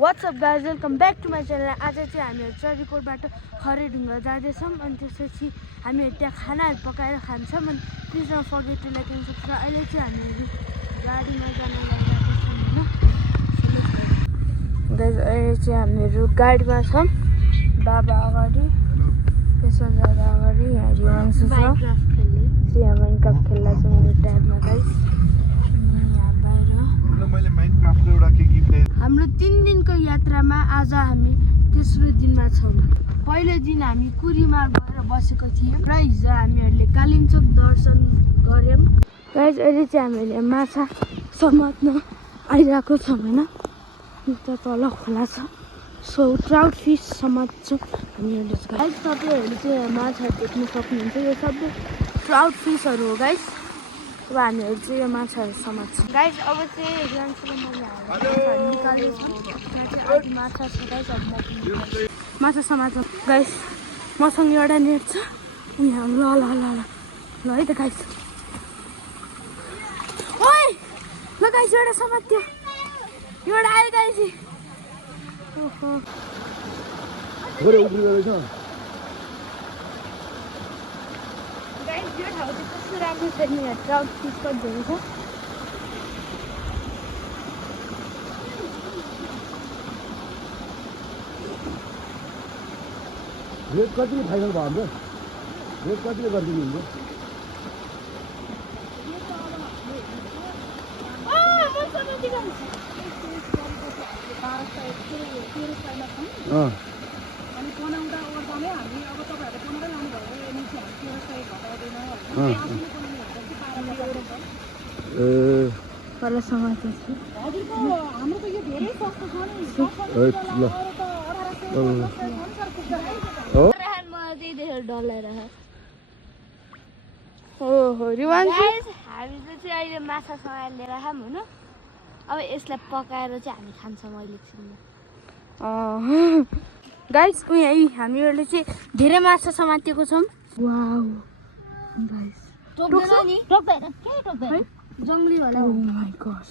What's up guys, welcome back to my channel. आज चाहिँ हामीहरु चरीकोटबाट खरेढुङ्गा जाँदैछौँ अनि त्यसपछि हामीहरु त्यहाँ खानाहरु पकाएर खान्छौँ अनि please don't forget to like and subscribe. अहिले चाहिँ हामीहरु गाडीमा जान लागिरहेछौँ हैन गाइस। अहिले चाहिँ हामीहरु गाडीमा छौँ, बाबा अगाडि, पेसोल दादा अगाडि, यहाँ रिवान्सु छ, यहाँ माइनक्राफ्ट खेल्दैछौँ मेरो ट्याबमा गाइस। हाम्रो 3 दिनको यात्रामा आज हामी तेस्रो दिनमा छौँ। पहिलो दिन हामी कुरीमा गएर बसेको थियौँ र हिजो हामीहरूले कालिम्पोङ दर्शन गर्यौँ गाइस। अहिले चाहिँ हामीले माछा समात्न आइरहेको छौँ हैन, त्यो तल खोला छ, सो ट्राउट फिस समात्छौँ हामीहरूले गाइस। तपाईहरुले चाहिँ माछा देख्न सक्नुहुन्छ, यो सबै ट्राउट फिसहरू हो गाइस। अब हामीहरु चाहिँ यो माछाहरु समात्छौँ गाइस। अब चाहिँ रिवान्सुले मैले निकालेको माछा छ गाइस। अब माछा समात्छौँ गाइस। मसँग एउटा नेट छ अनि ल ल ल ल ल है त गाइस। ओइ ल गाइस, एउटा समात्यो, एउटा आयो गाइस। ओहो थोरै उफ्रिँदो रहेछ गाइस। यो ठाउँ चाहिँ कस्तो राम्रो छ नि, यहाँ ट्राउट फिस पनि धेरै छ। रेट कतिले फाइनल भयो हाम्रो? रेट कतिले गरिदिनु हुन्छ? ओहो रिवान्सु, हामीले चाहिँ अहिले माछा समाएर लिएर खाऊँ होइन। अब यसलाई पकाएर चाहिँ हामी खान्छौँ अहिले एकछिनमा गाइस। यही हामीहरूले चाहिँ धेरै माछा समातेको छौँ। वाउ गाइस, जङ्गली होला। Oh my God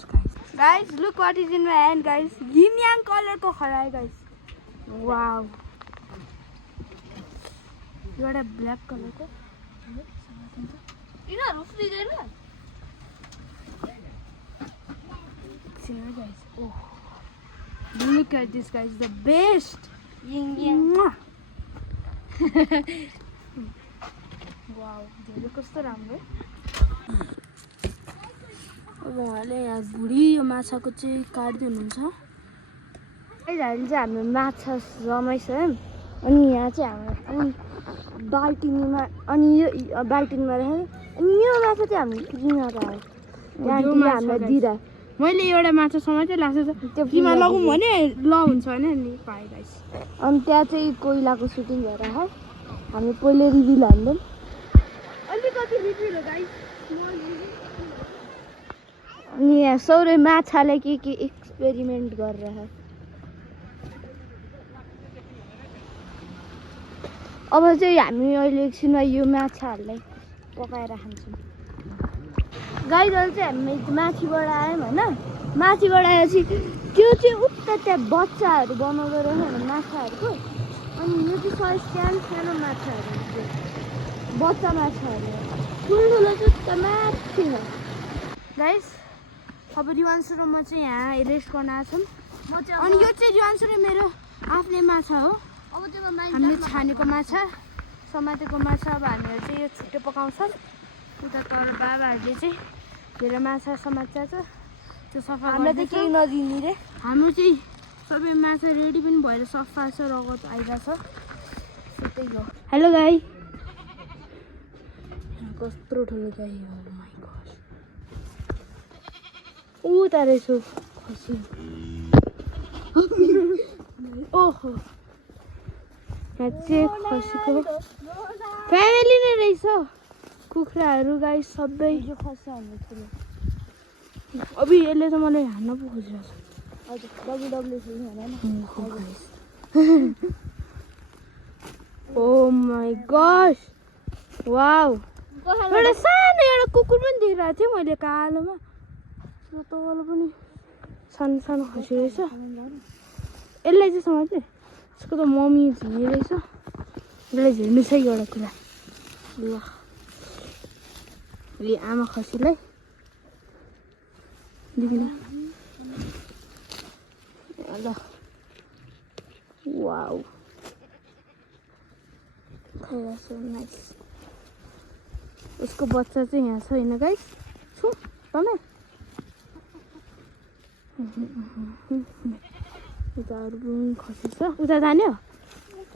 guys, look what is in my hand guys. यिन यांग कलरको खरायो गाइस। वाउ, एउटा ब्ल्याक कलरको यिनीहरु फ्रिजरमा guys. Oh, look at this guys, the best. Ying yang. Wow, धेरै कस्तो राम्रो। अब उहाँले यहाँ बुढी यो माछाको चाहिँ काट्दै हुनुहुन्छ। अहिले चाहिँ हाम्रो माछा जमाइसक्यौँ अनि यहाँ चाहिँ हाम्रो बाल्टिनमा, अनि यो बाल्टिनमा राख्यो अनि यो माछा चाहिँ हामी फ्रिजमा राख्यो। त्यहाँदेखि हामीलाई दिइरह। मैले एउटा माछा समातेँ, लाग्छ त्यो फ्रिजमा लगाउँ भने ल हुन्छ भने नि पाएँ गाइस। अनि त्यहाँ चाहिँ कोइलाको सुटिङ गरेर है हामी पहिले रिभिल हाल्छौँ। अलिकति रिभिल हो गाइस। अनि यहाँ सौर्य माछाले के एक्सपेरिमेन्ट गरेर अब चाहिँ हामी अहिले एकछिनमा यो माछाहरूलाई पकाएर खान्छौँ गाइस। अहिले चाहिँ हामी माथिबाट आयौँ होइन, माथिबाट आएपछि त्यो चाहिँ उता त्यहाँ बच्चाहरू बनाउँदो रहेछ होइन माछाहरूको। अनि यो चाहिँ सानो माछाहरू, बच्चा माछाहरू, ठुल्ठुलो चाहिँ उता माथि छ गाइस। अब रिवान्सु र म चाहिँ यहाँ रेस्ट गर्न आएको छौँ अनि यो चाहिँ रिवान्सु र मेरो आफ्नै माछा हो। हामीले छानेको माछा, समातेको माछा। अब हामीहरू चाहिँ यो छिटो पकाउँछौँ। उता तर बाबाहरूले चाहिँ धेरै माछा समात्छ त्यो सफा, हामीलाई चाहिँ केही नदिने रे। हाम्रो चाहिँ सबै माछा रेडी पनि भएर सफा छ, रगत आइरहेछ। त्यही हो। हेलो गाई, कत्रो ठुलो गाई हो माइ गॉड। उता रहेछ खसी। ओहो, यहाँ चाहिँ खसीको फ्यामिली नै रहेछ, कुखुराहरू गाई सबै। अब यसले त मलाई हान्न पो खोजिरहेछ। ओ माई गॉड, वाउ। एउटा सानो एउटा कुकुर पनि देखिरहेको थियो मैले कालोमा, तल पनि सानो सानो खसी रहेछ। यसलाई चाहिँ समात्ने यसको त मम्मी झिँगे रहेछ यसलाई झिर्नु छ एउटा कुरा ल अलि आमा खसीलाई देखिन ल वाउ खाइरहेको नाइस उसको बच्चा चाहिँ यहाँ छैन गाइस छु तँलाई उता अरू पनि खसी छ उता जाने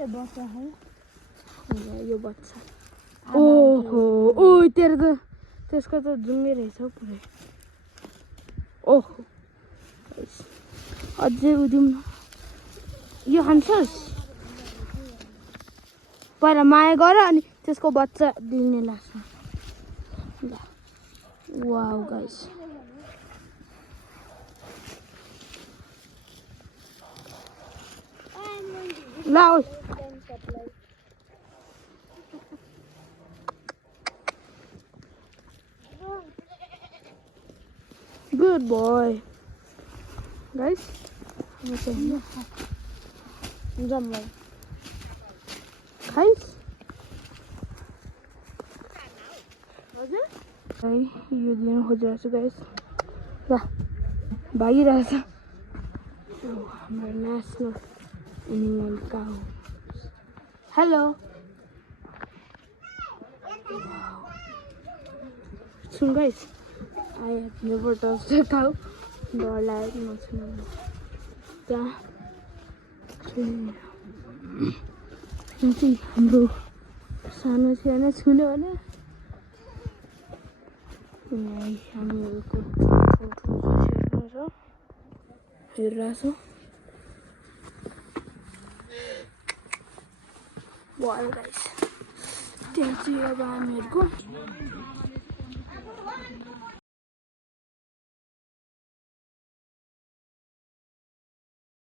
बच्चा यो बच्चा ओहो ओ तेरो त त्यसको त जुङ्गे रहेछ हौ पुरै ओहो अझै उदिउँ न यो खान्छस् पहिला माया गर अनि त्यसको बच्चा दिने लाग्छ ल वाउ गाइस ल गुड बोय गाइस जम्मै खाइस हजुर है यो दिन खोजिरहेको छु गाइस ल भागिरहेछ हाम्रो national animal cow hello soon guys I have never touched a cow. डर लागेको म छुनु त्यहाँ चाहिँ हाम्रो सानो सानो छुन्यो भने हामीहरूको हेरिरहेको छौँ भयो गाइस त्यहाँ चाहिँ अब हामीहरूको